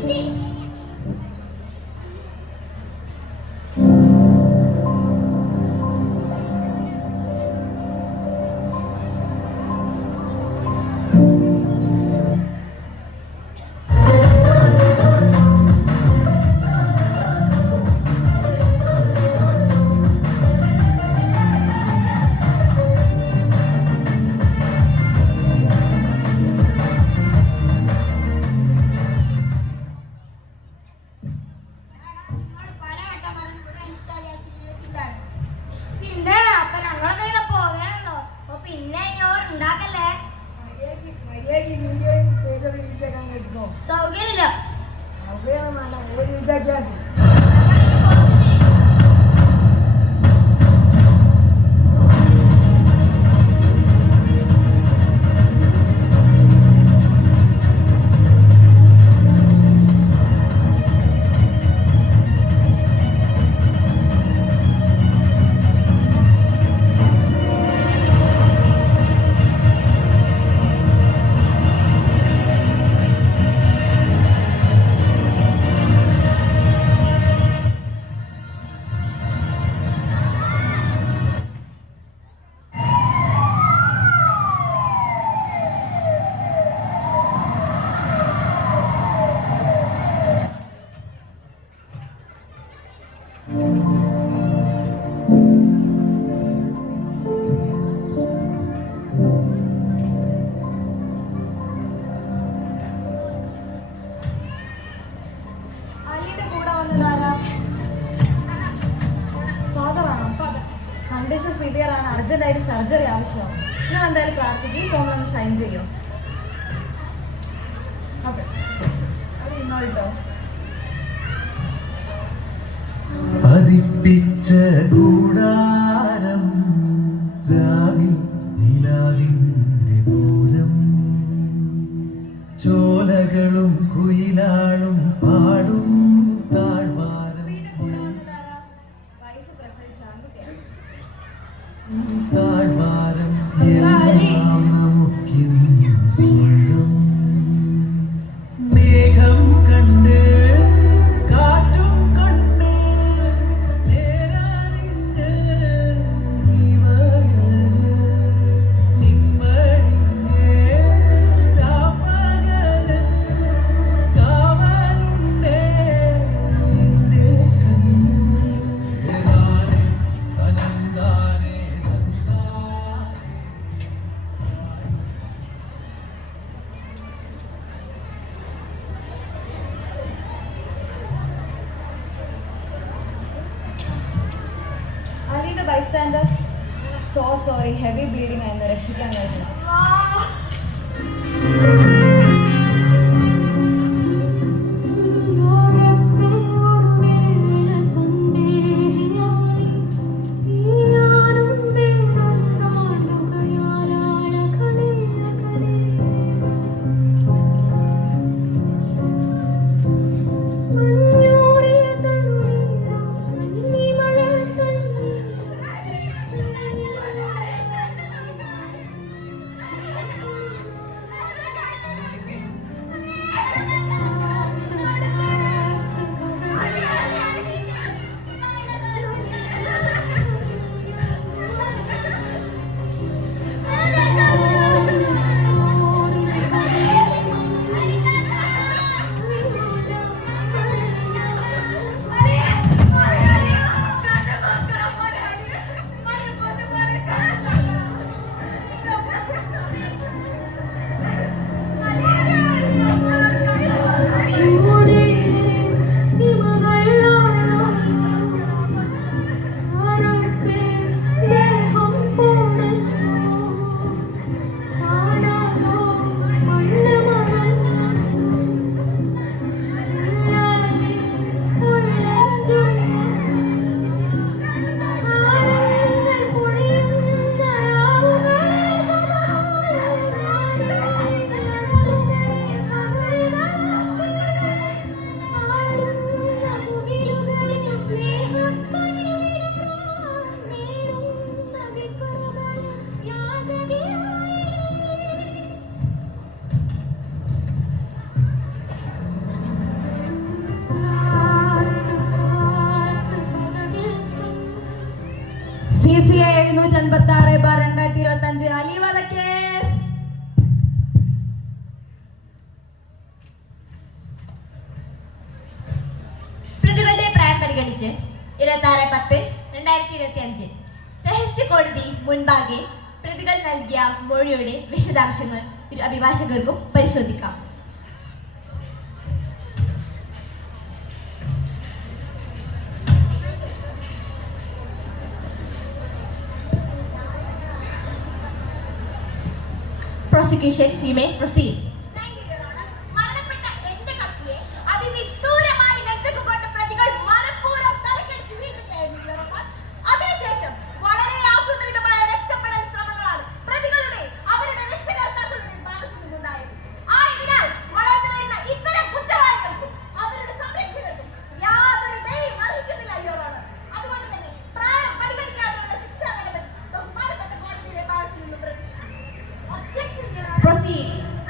സൗകര്യമില്ല. Condition severe ആണ്, അർജന്റായിട്ട് surgery ആവശ്യമാണ്. നിങ്ങൾ എന്തായാലും പ്രാർത്ഥിക്കും, ഫോമിലൊന്ന് സൈൻ ചെയ്യോ? അതെ അവിടെ ഇന്നോട്ടോ. പതിപ്പിച്ച കൂടാരം രാവിൽ നിലാവിന്റെ പൂരം, ചോലകളും കുയിലാളും പാടും താഴ്വാരം. താഴ്വാരം എല്ലാം നമുക്കിന്ന് സ്വന്തം. മേഘം കണ്ട് കാറ്റും കണ്ട് നേരറിഞ്ഞ് നിമ്മഴിഞ്ഞേ രാപ്പകല് കാവലുണ്ടേ നിന്റെ കണ്ണിൽ. തനന്താനേ അലീന്റെ ബൈസ്റ്റാൻഡർ സോറി, ഹെവി ബ്ലീഡിംഗ് ആയിരുന്നു, രക്ഷിക്കാൻ കഴിഞ്ഞു. 256/2025 അലി വധക്കേസ്. പ്രതികളുടെ പ്രായം പരിഗണിച്ച് 26/10/2025 രഹസ്യ കോടതി മുൻപാകെ പ്രതികൾ നൽകിയ മൊഴിയുടെ വിശദാംശങ്ങൾ ഇരു അഭിഭാഷകർക്കും പരിശോധിക്കാം. Prosecution, you may proceed. Thank you, Your Honor. മരണപ്പെട്ട എന്റെ കക്ഷിയെ അതിനിഷ്ഠൂരമായി നെഞ്ചുകൊണ്ട് പ്രതികൾ മനഃപൂർവ്വം തലക്കടിച്ച് വീഴുകയായിരുന്നു, Your Honor. അതിനുശേഷം വളരെ ആസൂത്രിതമായ രക്ഷപ്പെടൽ ശ്രമങ്ങളാണ് പ്രതികളുടെ അവരുടെ രക്ഷകർത്താക്കളുടെ ഭാഗത്തു നിന്നുണ്ടായത്. ആയതിനാൽ വളർന്നു വരുന്ന ഇത്തരം കുറ്റവാളികൾക്കും അവരുടെ സംരക്ഷകർക്കും യാതൊരു ദയയും അർഹിക്കുന്നില്ല, Your Honor. അതുകൊണ്ട് തന്നെ പ്രായം പരിഗണിക്കാതെയുള്ള ശിക്ഷാ നടപടി ബഹുമാനപ്പെട്ട കോടതിയുടെ ഭാഗത്തു നിന്ന് Proceed.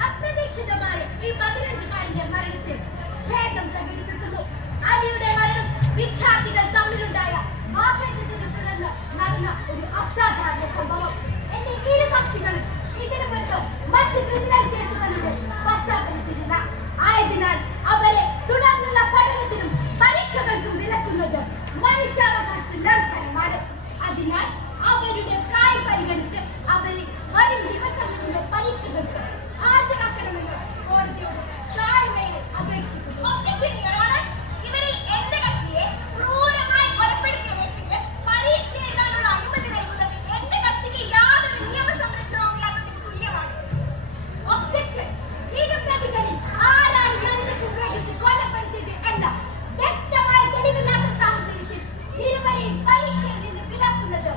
അപ്രതീക്ഷിതമായ ഈ 15-കാരന്റെ മരണത്തിൽ ഖേദം പ്രകടിപ്പിക്കുന്നു. അലിയുടെ മരണം വിദ്യാർത്ഥികൾ തമ്മിലുണ്ടായ ആഘോഷത്തിനെ തുടർന്ന് നടന്ന ഒരു അസാധാരണ സംഭവം. എന്റെ ഇരു കക്ഷികളും ഇതിനു മുൻപ് മറ്റ് ക്രിമിനൽ കേസുകളുടെ പശ്ചാത്തലത്തിലില്ല. ആയതിനാൽ അവരെ തുടർന്നുള്ള പഠനത്തിനും പരീക്ഷകൾക്കും വിലക്കുന്നത് മനുഷ്യാവകാശ ലംഘനമാണ്. അതിനാൽ അവരുടെ പ്രായം പരിഗണിച്ച് അവരെ വരും ദിവസങ്ങളിലെ പരീക്ഷകൾക്ക് ഹാജരാക്കണമെന്ന് കോടതിയോട് താഴ്മയിൽ അപേക്ഷിക്കുന്നു. ഇവരിൽ എന്റെ കക്ഷിയെ ക്രൂരമായി കൊലപ്പെടുത്തിയ വ്യക്തിക്ക് പരീക്ഷ എഴുതാനുള്ള അനുമതി നൽകുന്നത് എന്റെ കക്ഷിക്ക് യാതൊരു നിയമ സംരക്ഷണവും ഇല്ലാത്തതിന് തുല്യമാണ്. ഒബ്ജക്ഷൻ. ഇരു പ്രതികളിൽ ആരാണ് ലഞ്ചം ഉപയോഗിച്ച് കൊലപ്പെടുത്തിയത് എന്ന വ്യക്തമായ തെളിവില്ലാത്ത സാഹചര്യത്തിൽ ഇരുവരെയും പരീക്ഷയിൽ നിന്ന് വിലക്കുന്നത്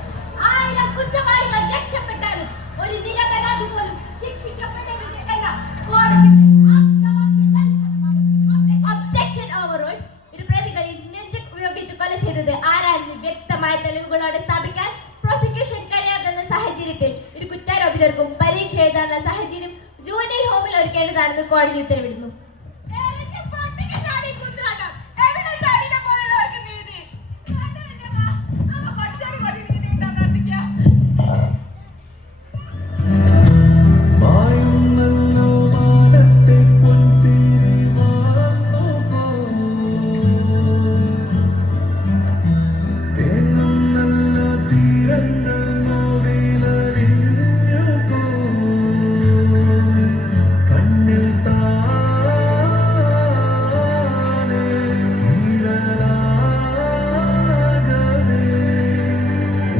1000 കുറ്റവാളികൾ രക്ഷപ്പെട്ടാലും ഒരു നിരപരാധി പോലും ശിക്ഷിക്കപ്പെടരുത് എന്ന കോടതിയുടെ അർത്ഥവത്ത് ലംഘനമാണ്. Objection overruled. ഇരു പ്രതികളിൽ നെഞ്ച് ഉപയോഗിച്ച് കൊല ചെയ്തത് ആരാണെന്ന് വ്യക്തമായ തെളിവുകളോടെ സ്ഥാപിക്കാൻ പ്രോസിക്യൂഷൻ കഴിയാതെന്ന സാഹചര്യത്തിൽ ഇരു കുറ്റാരോപിതർക്കും പരീക്ഷ എഴുതാനുള്ള സാഹചര്യം ജുവനൈൽ ഹോമിൽ ഒരുക്കേണ്ടതാണെന്ന് കോടതി ഉത്തരവിടുന്നു. മായുന്നല്ലോ മാനത്തെ പൊൻതിരി വാർന്നു തേങ്ങുന്നല്ലോ തീരങ്ങൾ നോവിലലിഞ്ഞു കണ്ണിൽ താനെ നിഴലാകവേ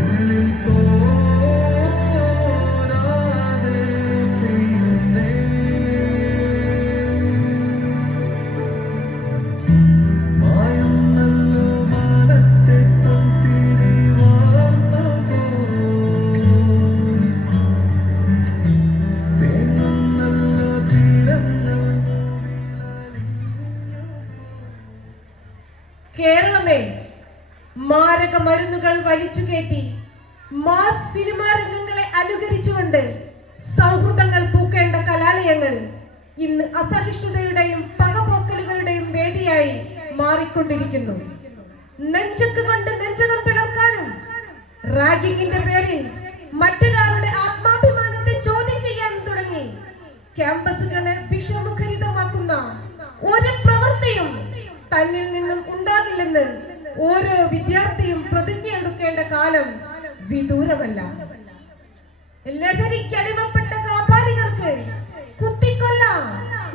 ഉള്ളിൽ തോരാതെ പെയ്യുന്നേ മായുന്നല്ലോ മാനത്തെ പൊൻതിരി വാർന്നു തേങ്ങുന്നല്ലോ തീരങ്ങൾ കേരളമേ, മാരക മരുന്നുകൾ വലിച്ചുകയറ്റി മാസ് സിനിമാ രംഗങ്ങളെ അനുകരിച്ചുകൊണ്ട് സൗഹൃദങ്ങൾ പൂക്കേണ്ട കലാലയങ്ങൾ ഇന്ന് അസഹിഷ്ണുതയുടെയും പകപോക്കലുകളുടെയും വേദിയായി മാറിക്കൊണ്ടിരിക്കുന്നു. നെഞ്ചക്ക് കൊണ്ട് നെഞ്ചകം പിളർക്കാനും റാഗിങ്ങിന്റെ പേരിൽ മറ്റൊരാളുടെ ആത്മാഭിമാനത്തെ ചോദ്യം ചെയ്യാനും തുടങ്ങി ക്യാമ്പസുകളെ വിഷമുഖരിതമാക്കുന്ന ഒരു പ്രവൃത്തിയും തന്നിൽ നിന്നും ഉണ്ടാകില്ലെന്ന് ഓരോ വിദ്യാർത്ഥിയും പ്രതിജ്ഞയെടുക്കേണ്ട കാലം വിദൂരമല്ല. ലഹരിക്കടിമപ്പെട്ട കാപാലികർക്ക് കുത്തിക്കൊല്ലാം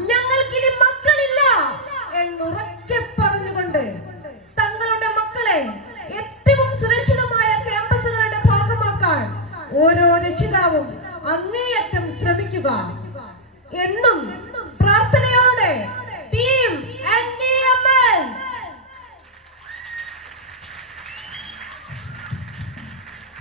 ഞങ്ങൾക്കിനി മക്കളില്ല എന്നുറക്കെ പറഞ്ഞുകൊണ്ട് തങ്ങളുടെ മക്കളെ ഏറ്റവും സുരക്ഷിതമായ ക്യാമ്പസുകളുടെ ഭാഗമാക്കാൻ ഓരോ രക്ഷിതാവും അങ്ങേയറ്റം ശ്രമിക്കുക.